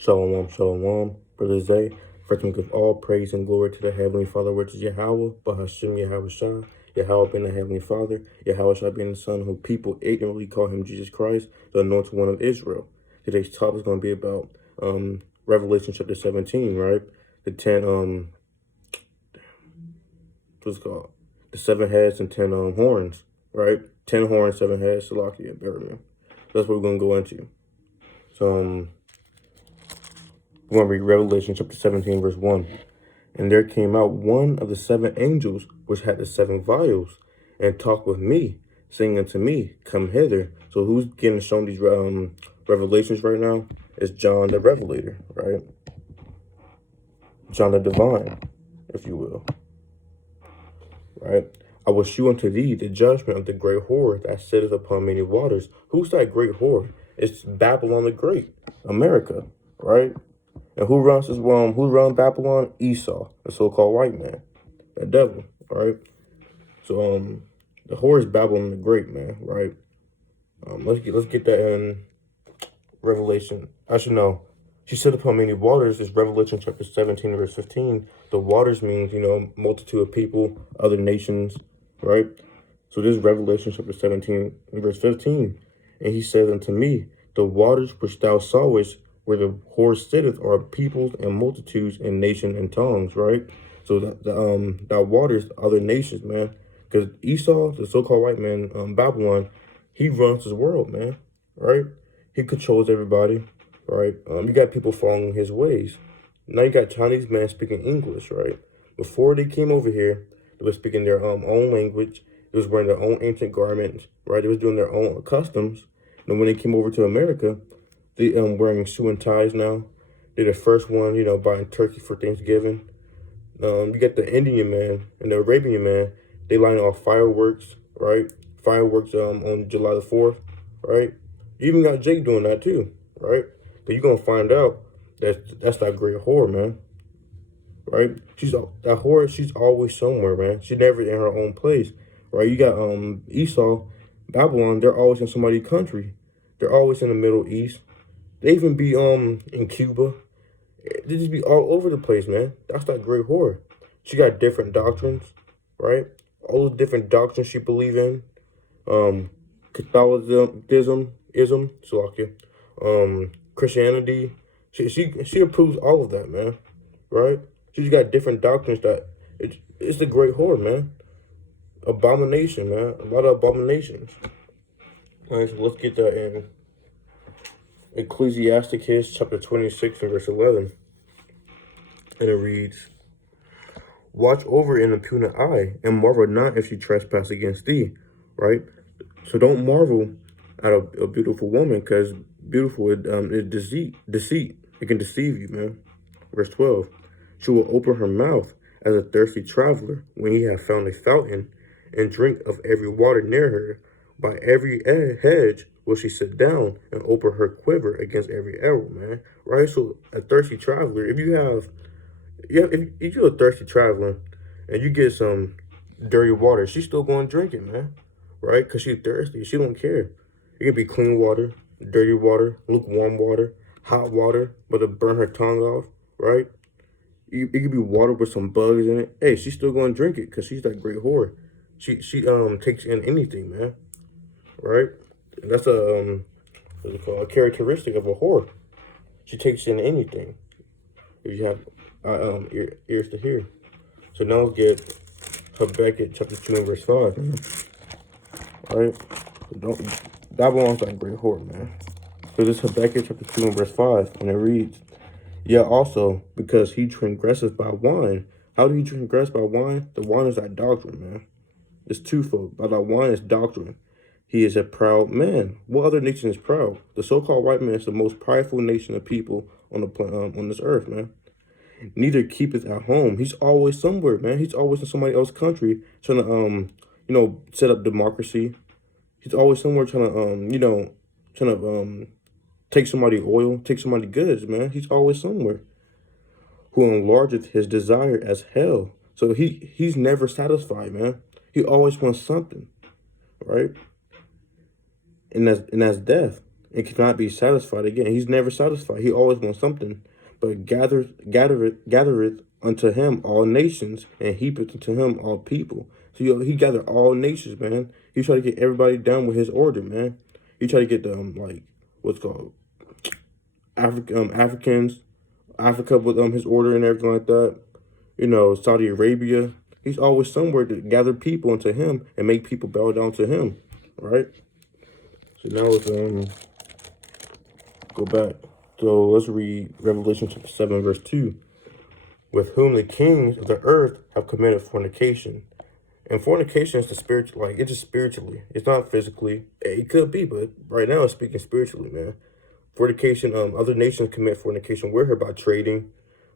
Shalom, shalom, Brother Zay. First, we give all praise and glory to the Heavenly Father, which is Yahweh, Bahashim Yahweh Shah, Yahweh being the Heavenly Father, Yahweh Shah being the Son, who people ignorantly call him Jesus Christ, the Anointed One of Israel. Today's topic is going to be about Revelation chapter 17, right? The 10, what's it called? The 7 heads and 10 horns, right? 10 horns, 7 heads, Salakia, Beramir. That's what we're going to go into. So, we're going to read Revelation chapter 17, verse 1. And there came out one of the 7 angels, which had the 7 vials, and talked with me, saying unto me, Come hither. So who's getting shown these revelations right now? It's John the Revelator, right? John the Divine, if you will, right? I will shew unto thee the judgment of the great whore that sitteth upon many waters. Who's that great whore? It's Babylon the Great, America, right? And who runs this? Who runs Babylon? Esau, the so-called white man, the devil, right? So the whore is Babylon the Great, man, right? Let's get that in Revelation. I should know. She said upon many waters is Revelation chapter 17, verse 15. The waters means, multitude of people, other nations, right? So this is Revelation chapter 17, verse 15. And he said unto me, the waters which thou sawest where the whore sitteth are peoples and multitudes and nation and tongues, right? So that waters other nations, man. Because Esau, the so-called white man, Babylon, he runs his world, man, right? He controls everybody, right? You got people following his ways. Now you got Chinese men speaking English, right? Before they came over here, they were speaking their own language. They was wearing their own ancient garments, right? They was doing their own customs. And when they came over to America, they wearing suit and ties now. They're the first one, buying turkey for Thanksgiving. You got the Indian man and the Arabian man. They line off fireworks, right? Fireworks on July the 4th, right? You even got Jake doing that too, right? But you're gonna find out that's that great whore, man. Right? That whore, she's always somewhere, man. She's never in her own place. Right? You got Esau, Babylon, they're always in somebody's country. They're always in the Middle East. They even be in Cuba. They just be all over the place, man. That's that great whore. She got different doctrines, right? All the different doctrines she believe in. Catholicism, Salakia, Christianity. She approves all of that, man. Right? She's got different doctrines that it's the great whore, man. Abomination, man. A lot of abominations. All right, so let's get that in Ecclesiasticus chapter 26 and verse 11. And it reads, Watch over in a puny eye, and marvel not if she trespass against thee. Right? So don't marvel at a beautiful woman, because beautiful is deceit. It can deceive you, man. Verse 12. She will open her mouth as a thirsty traveler when he have found a fountain, and drink of every water near her. By every hedge will she sit down and open her quiver against every arrow, man. Right? So a thirsty traveler, if you're a thirsty traveler and you get some dirty water, she's still going to drink it, man. Right? Because she's thirsty. She don't care. It could be clean water, dirty water, lukewarm water, hot water, but it burn her tongue off, right? It could be water with some bugs in it. Hey, she's still going to drink it because she's that great whore. She takes in anything, man, right? And that's what's it called? A characteristic of a whore. She takes in anything. If you have ears to hear. So now let's get Habakkuk chapter 2 and verse 5, man. All right? That belongs like a great whore, man. So this Habakkuk chapter 2 and verse 5, and it reads, Yeah, also, because he transgresseth by wine. How do he transgress by wine? The wine is that doctrine, man. It's twofold. By that wine is doctrine. He is a proud man. What other nation is proud? The so-called white man is the most prideful nation of people on on this earth, man. Neither keepeth at home. He's always somewhere, man. He's always in somebody else's country trying to set up democracy. He's always somewhere trying to take somebody oil, take somebody goods, man. He's always somewhere. Who enlargeth his desire as hell. So he's never satisfied, man. He always wants something, right? And that's death. and cannot be satisfied again. He's never satisfied. He always wants something. But gathereth unto him all nations, and heapeth unto him all people. So he gathered all nations, man. He tried to get everybody down with his order, man. He tried to get them like what's called Africans, Africa with his order and everything like that. You know, Saudi Arabia. He's always somewhere to gather people into him and make people bow down to him, right? So now let's go back. So let's read Revelation chapter 7, verse 2. With whom the kings of the earth have committed fornication. And fornication is the spiritual, like, it's just spiritually. It's not physically. It could be, but right now it's speaking spiritually, man. Fornication, other nations commit fornication with her by trading,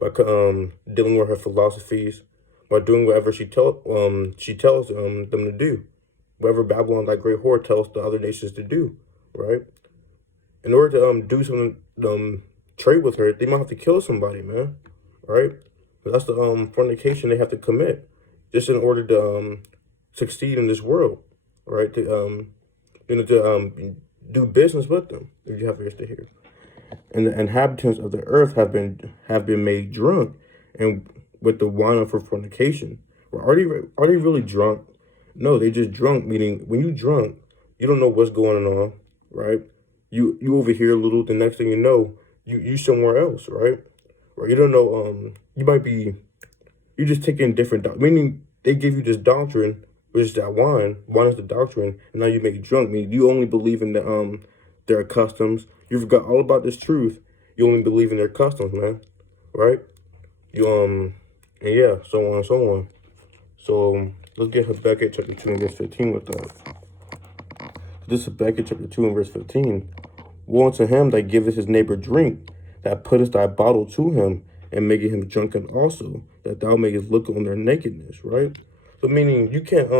by dealing with her philosophies, by doing whatever she tells them to do. Whatever Babylon, that great whore, tells the other nations to do, right? In order to do something, trade with her, they might have to kill somebody, man, right? But that's the fornication they have to commit, just in order to succeed in this world, right? To do business with them. If you have ears to hear. And the inhabitants of the earth have been made drunk, and with the wine of her fornication. Well, are they really drunk? No, they just drunk. Meaning, when you drunk, you don't know what's going on, right? You overhear a little. The next thing you know, you somewhere else, right? Or you don't know. You just taking different. Meaning, they give you this doctrine, which is that wine. Wine is the doctrine, and now you make drunk. Meaning, you only believe in their customs. You forgot all about this truth. You only believe in their customs, man. Right? And yeah, so on and so on. So let's get Habakkuk chapter 2 and verse 15 with that. This is Habakkuk chapter 2 and verse 15. Woe unto him that giveth his neighbor drink, that putteth thy bottle to him, and maketh him drunken also, that thou mayest look on their nakedness, right? So meaning you can't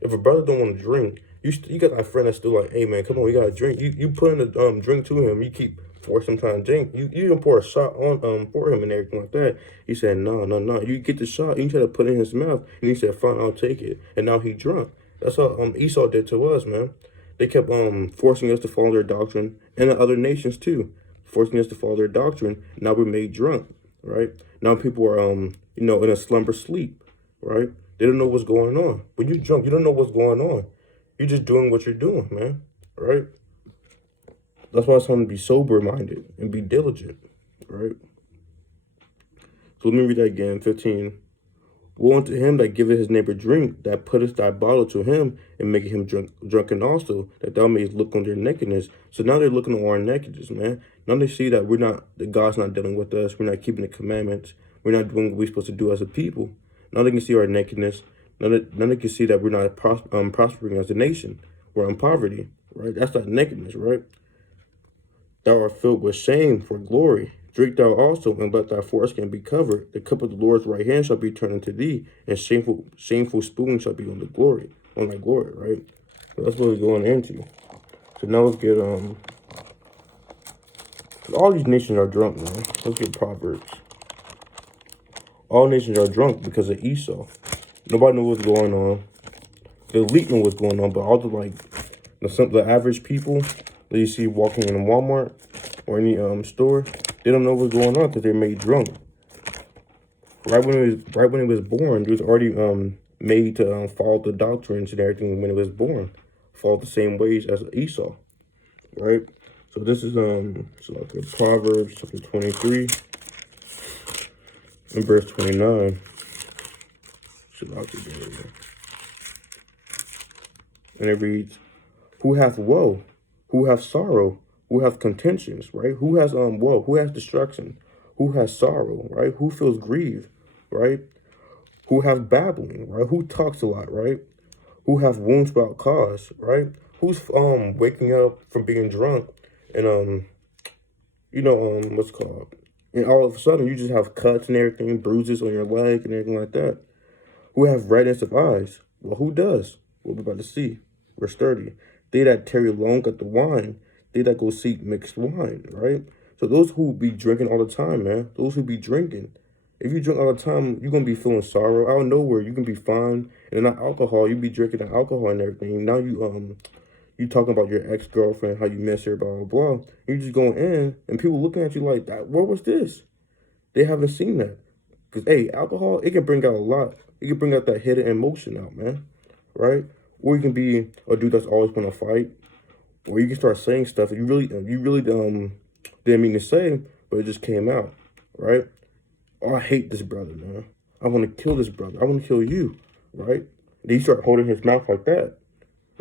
if a brother don't want to drink, you got that friend that's still like, hey man, come on, we gotta drink. You put in the drink to him, you keep forcing time to drink. You even pour a shot on for him and everything like that. He said, no. You get the shot, you try to put it in his mouth, and he said, fine, I'll take it. And now he drunk. That's how Esau did to us, man. They kept forcing us to follow their doctrine, and the other nations too, forcing us to follow their doctrine. Now we're made drunk, right? Now people are in a slumber sleep, right? They don't know what's going on. When you're drunk, you don't know what's going on. You're just doing what you're doing, man, right? That's why it's time to be sober-minded and be diligent, right? So let me read that again, 15. Woe unto him that giveth his neighbor drink, that putteth thy bottle to him, and maketh him drunken also, that thou mayest look on their nakedness. So now they're looking on our nakedness, man. Now they see that that God's not dealing with us. We're not keeping the commandments. We're not doing what we're supposed to do as a people. Now they can see our nakedness. Now they can see that we're not prospering as a nation. We're in poverty, right? That's not nakedness, right? Thou art filled with shame for glory. Drink thou also, and let thy foreskin be covered. The cup of the Lord's right hand shall be turned unto thee, and shameful spoon shall be on thy glory, right? So that's what we're going into. So now let's get all these nations are drunk, man. Let's get Proverbs. All nations are drunk because of Esau. Nobody knew what's going on. The elite knew what's going on, but all the average people that you see walking in a Walmart or any store, they don't know what's going on because they're made drunk. Right when it was born, it was already made to follow the doctrines and everything when it was born, follow the same ways as Esau, right? So this is Proverbs chapter 23 and verse 29. And it reads, who hath woe? Who hath sorrow? Who hath contentions, right? Who has woe? Who has destruction? Who has sorrow, right? Who feels grief, right? Who have babbling, right? Who talks a lot, right? Who have wounds without cause, right? Who's waking up from being drunk and what's it called? And all of a sudden you just have cuts and everything, bruises on your leg and everything like that. Who have redness of eyes? Well, who does? What we're about to see. Verse 30. They that tarry long at the wine, they that go seek mixed wine, right? So those who be drinking all the time, man, those who be drinking, if you drink all the time, you're going to be feeling sorrow. Out of nowhere, you can be fine. And not alcohol, you be drinking the alcohol and everything. Now You talking about your ex-girlfriend, how you miss her, blah, blah, blah. You just going in, and people looking at you like, that. Where was this? They haven't seen that. Because, hey, alcohol, it can bring out a lot. It can bring out that hidden emotion out, man. Right? Or you can be a dude that's always going to fight. Or you can start saying stuff that you really didn't mean to say, but it just came out. Right? Oh, I hate this brother, man. I want to kill this brother. I want to kill you. Right? And then you start holding his mouth like that.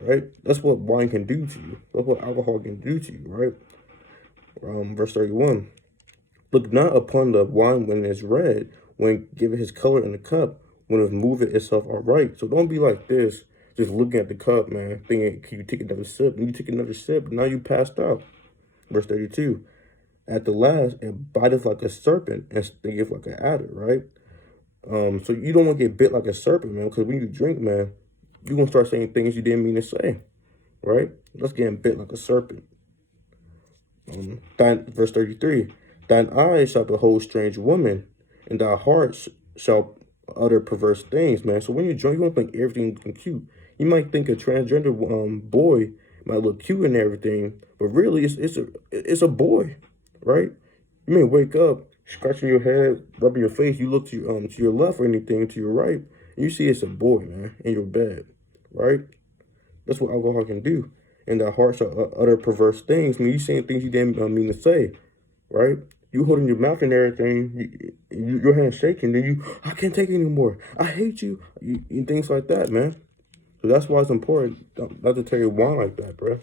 Right? That's what wine can do to you. That's what alcohol can do to you. Right? Verse 31. Look not upon the wine when it's red, when give it his color in the cup, when it's moving itself aright. So don't be like this, just looking at the cup, man, thinking, can you take another sip? And you take another sip, now you passed out. Verse 32. At the last, it biteth like a serpent and stingeth like an adder, right? So you don't want to get bit like a serpent, man, because when you drink, man, you're going to start saying things you didn't mean to say, right? Let's get bit like a serpent. Verse 33. Thine eyes shall behold strange women, and thy heart shall utter perverse things, man. So when you're drunk, you don't think everything's cute. You might think a transgender boy might look cute and everything, but really it's a boy, right? You may wake up, scratching your head, rubbing your face. You look to your left or anything, to your right, and you see it's a boy, man, in your bed, right? That's what alcohol can do. And thy heart shall utter perverse things. I mean, you saying things you didn't mean to say, right? You holding your mouth and everything, your hand shaking, then I can't take it anymore. I hate you, and things like that, man. So that's why it's important not to take wine like that, bro.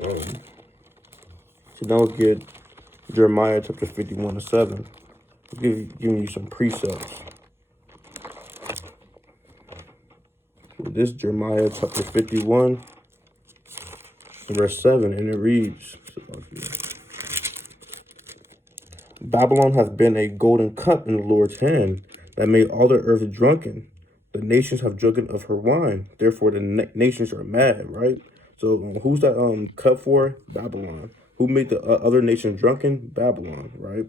So now let's get Jeremiah chapter 51:7. Giving you some precepts. So this Jeremiah chapter 51, verse 7, and it reads, Babylon hath been a golden cup in the Lord's hand, that made all the earth drunken. The nations have drunken of her wine. Therefore, the nations are mad, right? So who's that cup for? Babylon. Who made the other nations drunken? Babylon, right?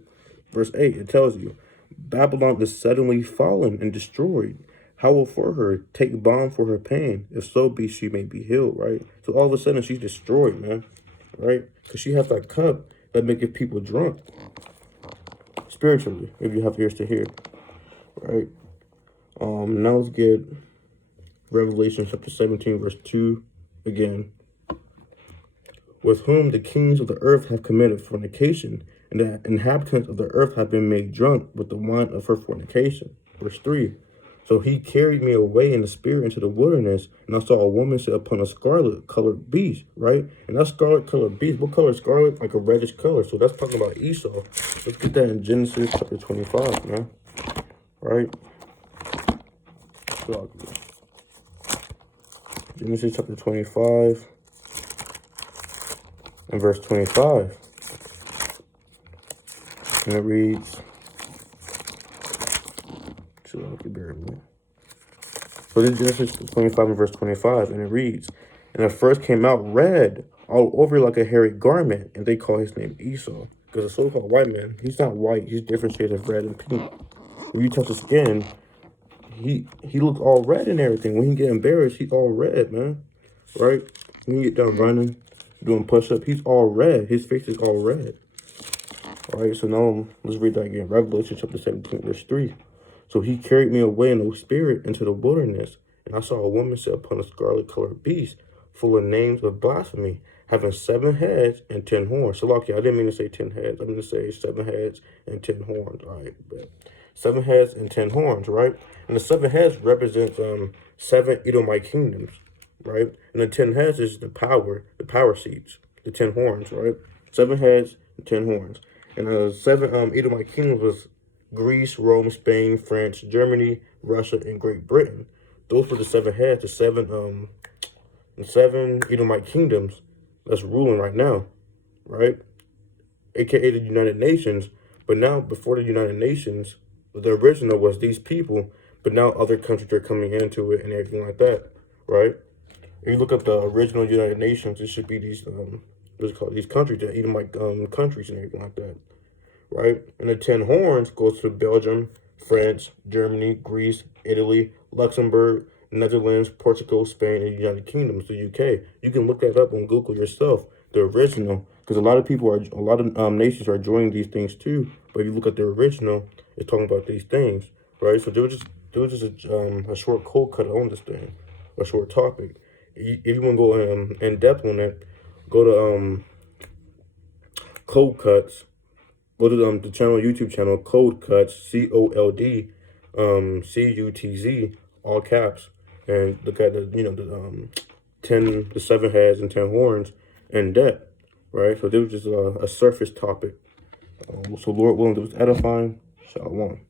Verse 8, it tells you, Babylon is suddenly fallen and destroyed. How will for her take balm for her pain? If so be she may be healed, right? So all of a sudden she's destroyed, man, right? Because she has that cup that maketh people drunk. Spiritually, if you have ears to hear, right? Now let's get Revelation chapter 17, verse 2 again. With whom the kings of the earth have committed fornication, and the inhabitants of the earth have been made drunk with the wine of her fornication. Verse 3. So he carried me away in the spirit into the wilderness, and I saw a woman sit upon a scarlet-colored beast, right? And that scarlet-colored beast, what color is scarlet? Like a reddish color. So that's talking about Esau. Let's get that in Genesis chapter 25, man. Right? Genesis chapter 25 and verse 25. And it reads, so this is Genesis 25 and verse 25, and it reads, and it first came out red all over like a hairy garment, and they call his name Esau. Because the so-called white man, he's not white, he's different shades of red and pink. When you touch his skin, he looks all red and everything. When he get embarrassed, he's all red, man. Right? When you get done running, doing push-up, he's all red. His face is all red. All right, so now let's read that again. Revelation chapter 17, verse 3. So he carried me away in the spirit into the wilderness, and I saw a woman sit upon a scarlet-colored beast, full of names of blasphemy, having 7 heads and 10 horns. So, lucky, I didn't mean to say 10 heads. I meant to say 7 heads and 10 horns. All right, but 7 heads and 10 horns, right? And the 7 heads represents 7 Edomite kingdoms, right? And the 10 heads is the power seats, the 10 horns, right? 7 heads and 10 horns. And the 7 Edomite kingdoms was Greece, Rome, Spain, France, Germany, Russia, and Great Britain. Those were the 7 heads, the 7 Edomite kingdoms that's ruling right now, right? AKA the United Nations. But now, before the United Nations, the original was these people, but now other countries are coming into it and everything like that, right? If you look up the original United Nations, it should be these what's it called, these countries, the Edomite countries and everything like that, right? And the 10 horns goes to Belgium, France, Germany, Greece, Italy, Luxembourg, Netherlands, Portugal, Spain, and United Kingdom, so UK. You can look that up on Google yourself, the original, because a lot of nations are joining these things too. But if you look at the original, it's talking about these things, right? So there was just a short cold cut on this thing, a short topic. If you want to go in depth on it, go to Cold Cuts. Go to the channel, YouTube channel, Cold Cuts, COLD, CUTZ, all caps, and look at the 7 heads and 10 horns in depth, right? So this was just a surface topic. So Lord willing, it was edifying. Shalom.